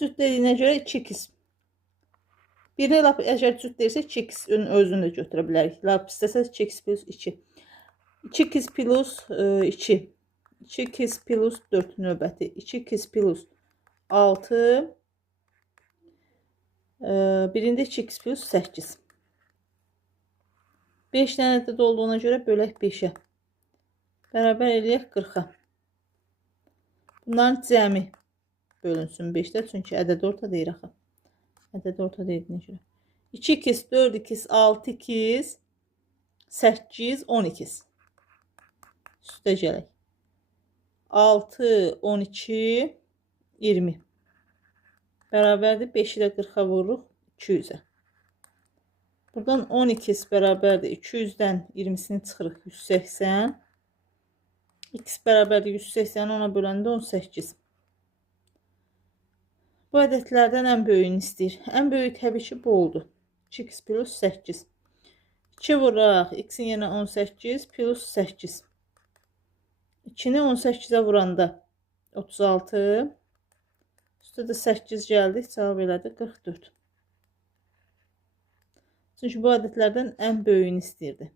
Cütlədiyinə görə 2x. Birini lap əgər cütləyirsək 2x özünü də götürə bilərik. Lap istəsəz 2x plus 2. 2x plus 2. 2x plus 4 növbəti. 2x plus 6. Birində 2x plus 8. 5 dənə ədəd olduğuna görə bölək 5-ə. Bərabər eləyək 40-a. Bunların cəmi bölünsün 5-də. Çünki ədəd orta deyir axı. Ədəd orta deyildiğine görə. 2x, 4x, 6x, 8, 12. Üstə gələk. 6, 12, 20. Bərabərdir. 5-i də 40-a vururuq 200-ə. Buradan 12 bərabərdir. 200-dən 20-sini çıxırıq 180. X bərabərdir 180, ona böləndə 18. Bu ədədlərdən ən böyüyünü istəyir. Ən böyük təbii ki bu oldu. 2x plus 8. 2 vuraq. X-in yerinə 18 plus 8. 2-ni 18-ə vuranda 36. Üstə də 8 gəldik. Cavab elədi 44. Çünki bu ədədlərdən ən böyüyünü istəyirdi.